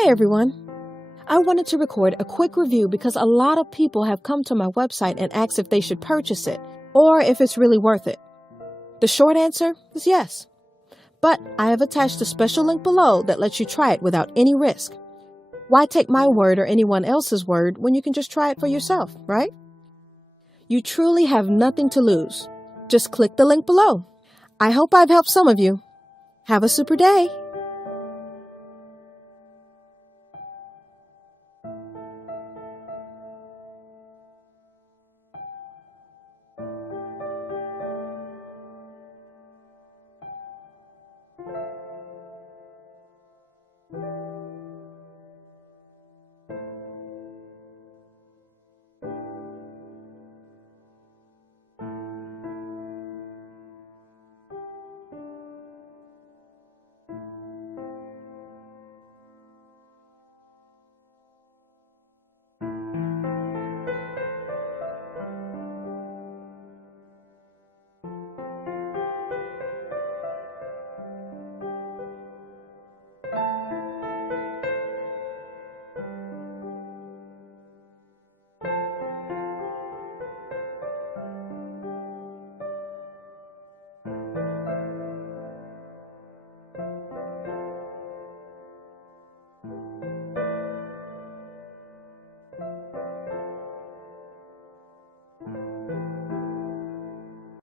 Hey everyone! I wanted to record a quick review because a lot of people have come to my website and asked if they should purchase it or if it's really worth it. The short answer is yes. But I have attached a special link below that lets you try it without any risk. Why take my word or anyone else's word when you can just try it for yourself, right? You truly have nothing to lose. Just click the link below. I hope I've helped some of you. Have a super day!